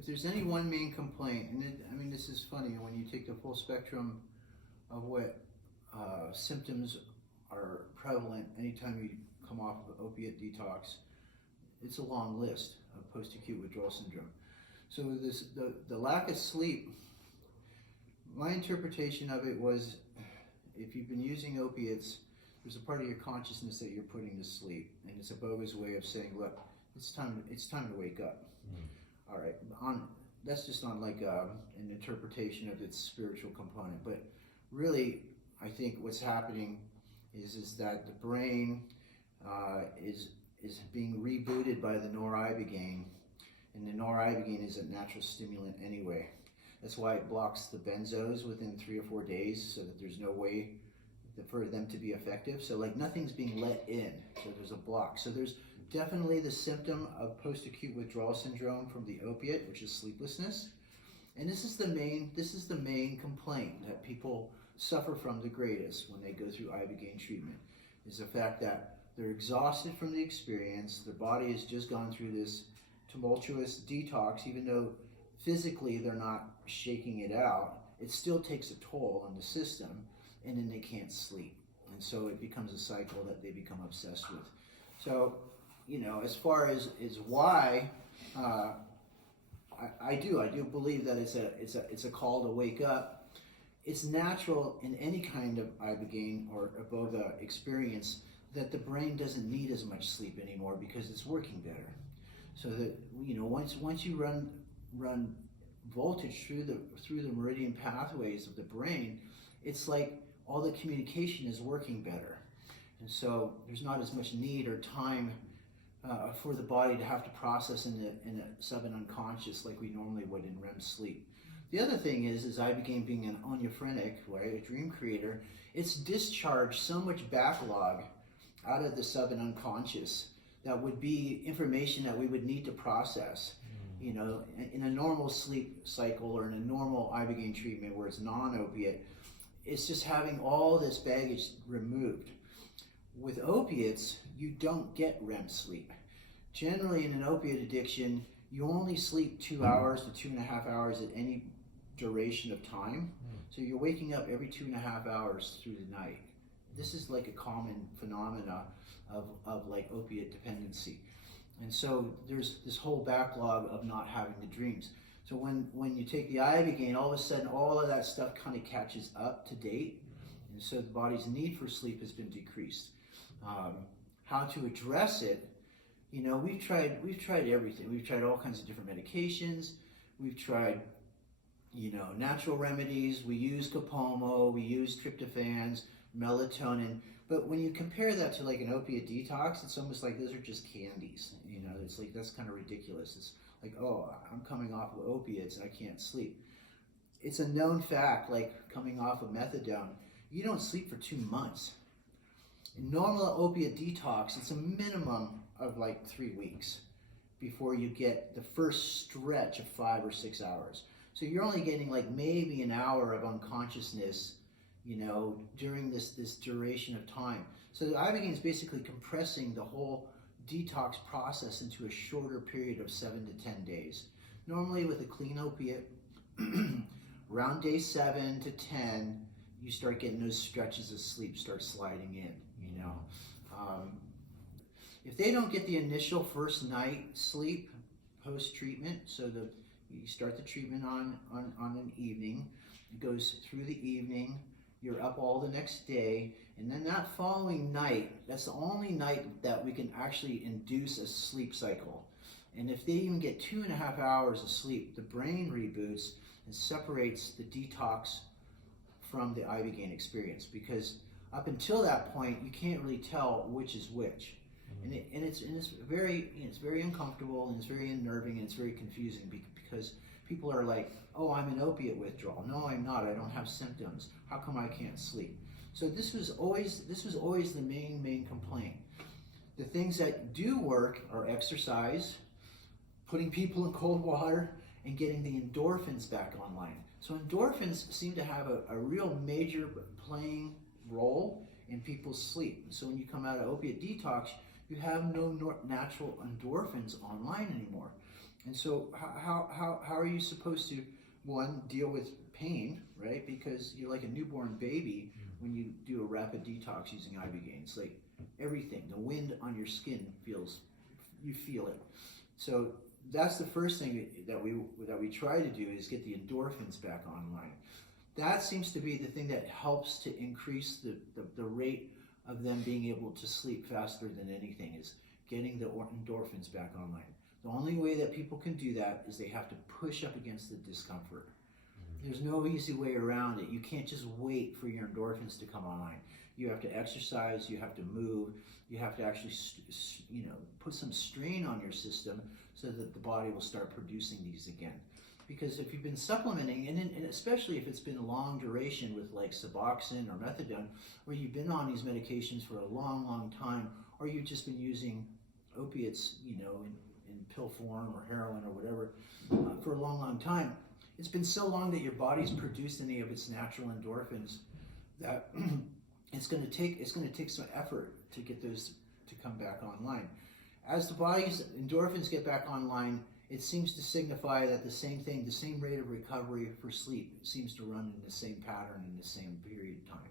if there's any one main complaint, and I mean, this is funny, when you take the full spectrum of what symptoms are prevalent anytime you come off of opiate detox, it's a long list of post-acute withdrawal syndrome. So the lack of sleep, my interpretation of it was, if you've been using opiates, there's a part of your consciousness that you're putting to sleep, and it's a bogus way of saying, look, it's time to wake up. All right, that's just on like an interpretation of its spiritual component, but really, I think what's happening is that the brain is being rebooted by the Ibogaine, and the Ibogaine is a natural stimulant anyway. That's why it blocks the benzos within 3 or 4 days, so that there's no way for them to be effective. So like nothing's being let in, so there's a block. So there's definitely the symptom of post-acute withdrawal syndrome from the opiate, which is sleeplessness. And this is the main complaint that people suffer from the greatest when they go through Ibogaine treatment, is the fact that they're exhausted from the experience. Their body has just gone through this tumultuous detox. Even though physically they're not shaking it out, it still takes a toll on the system, and then they can't sleep. And so it becomes a cycle that they become obsessed with. So, you know, as far as why, I do believe that it's a call to wake up. It's natural in any kind of Ibogaine or Iboga experience that the brain doesn't need as much sleep anymore because it's working better. So that, you know, once you run voltage through the meridian pathways of the brain, it's like all the communication is working better, and so there's not as much need or time for the body to have to process in a sub and unconscious like we normally would in REM sleep. The other thing is Ibogaine being an onophrenic, right, a dream creator, it's discharged so much backlog out of the sub and unconscious that would be information that we would need to process. You know, in a normal sleep cycle or in a normal Ibogaine treatment where it's non-opiate, it's just having all this baggage removed. With opiates, you don't get REM sleep. Generally, in an opiate addiction, you only sleep 2 hours to 2.5 hours at any duration of time. So you're waking up every 2.5 hours through the night. This is like a common phenomena of like opiate dependency. And so there's this whole backlog of not having the dreams. So when you take the Ibogaine, all of a sudden all of that stuff kind of catches up to date, and so the body's need for sleep has been decreased. How to address it? You know, we've tried everything. We've tried all kinds of different medications. We've tried, you know, natural remedies. We use Capomo. We use tryptophans, melatonin. But when you compare that to like an opiate detox, it's almost like those are just candies. You know, it's like, that's kind of ridiculous. It's like, oh, I'm coming off of opiates and I can't sleep. It's a known fact, like coming off of methadone, you don't sleep for 2 months. In normal opiate detox, it's a minimum of like 3 weeks before you get the first stretch of 5 or 6 hours. So you're only getting like maybe an hour of unconsciousness, you know, during this duration of time. So the Ibogaine is basically compressing the whole detox process into a shorter period of 7 to 10 days. Normally with a clean opiate, around day 7 to 10, you start getting those stretches of sleep start sliding in, you know. If they don't get the initial first night sleep post-treatment, so you start the treatment on an evening, it goes through the evening, you're up all the next day, and then that following night, that's the only night that we can actually induce a sleep cycle. And if they even get 2.5 hours of sleep, the brain reboots and separates the detox from the Ibogaine experience, because up until that point, you can't really tell which is which. And it's very uncomfortable, and it's very unnerving, and it's very confusing because people are like, oh, I'm in opiate withdrawal. No, I'm not. I don't have symptoms. How come I can't sleep? So this was always the main complaint. The things that do work are exercise, putting people in cold water, and getting the endorphins back online. So endorphins seem to have a real major playing role in people's sleep. So when you come out of opiate detox, you have no natural endorphins online anymore. And so how are you supposed to, one, deal with pain, right? Because you're like a newborn baby when you do a rapid detox using Ibogaine. It's like everything, the wind on your skin you feel it. So that's the first thing that we try to do is get the endorphins back online. That seems to be the thing that helps to increase the rate of them being able to sleep faster than anything, is getting the endorphins back online. The only way that people can do that is they have to push up against the discomfort. There's no easy way around it. You can't just wait for your endorphins to come online. You have to exercise, you have to move, you have to actually put some strain on your system so that the body will start producing these again. Because if you've been supplementing, and especially if it's been a long duration with like Suboxone or Methadone, where you've been on these medications for a long, long time, or you've just been using opiates, in pill form or heroin or whatever, for a long, long time, it's been so long that your body's produced any of its natural endorphins that it's going to take some effort to get those to come back online. As the body's endorphins get back online, it seems to signify that the same rate of recovery for sleep seems to run in the same pattern in the same period of time.